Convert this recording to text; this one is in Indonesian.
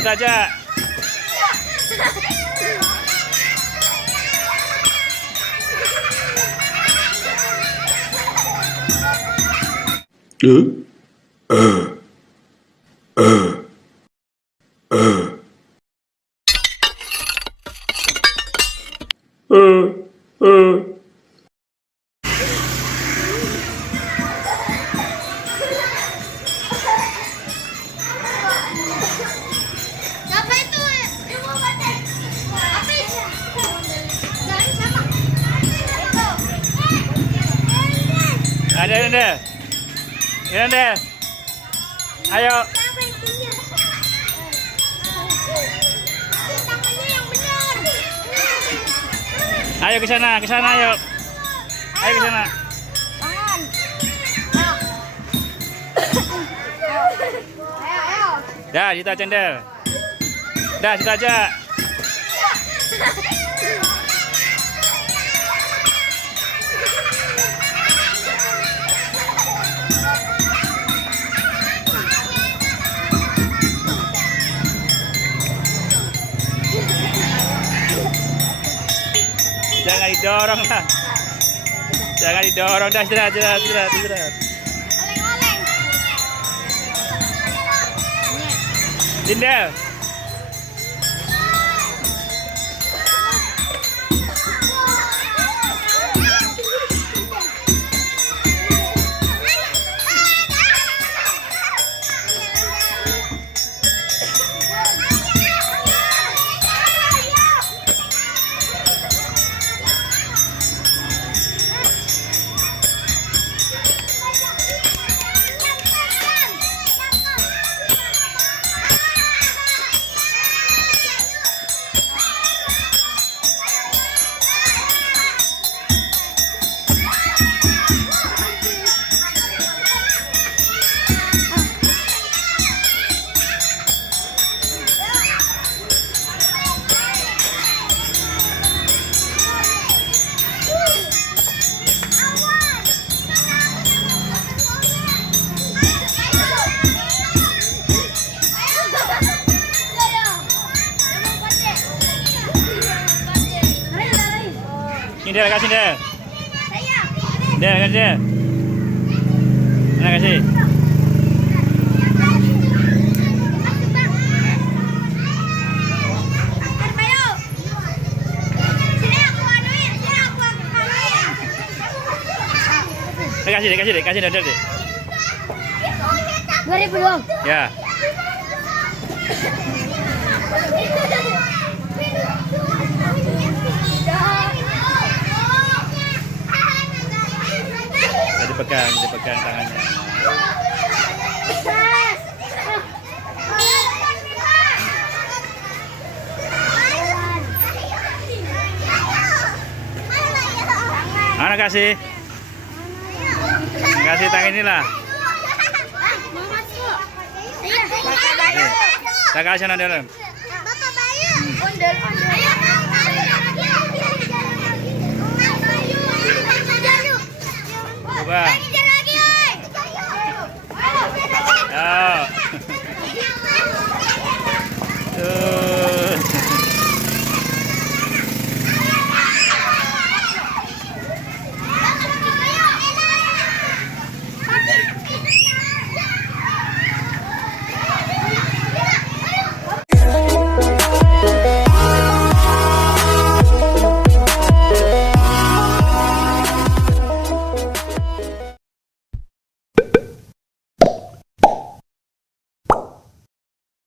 Itu aja. Siapa itu? Apis. Jangan siapa? Ada Yunda. Yunda. Ayo. Tangannya yang benar. Ayo ke sana ayo. Ayo ke sana. Tangan. Ayo. Dah, situ aja, Ndel. Dah, situ aja. Jangan didorong lah. Jangan didorong, dah istirahat. Oleng-oleng. Lindel. Ini kasih Del. Del kasih Del. Mana kasih? Kasih Del deh. 2000 dong. Ya. Dipegang tangannya. Mana kasih? Kasih tangan inilah. Tak kasih sana dalam. Bapak Bayu. Ondel. Coba. Lagi, oi. Ayo.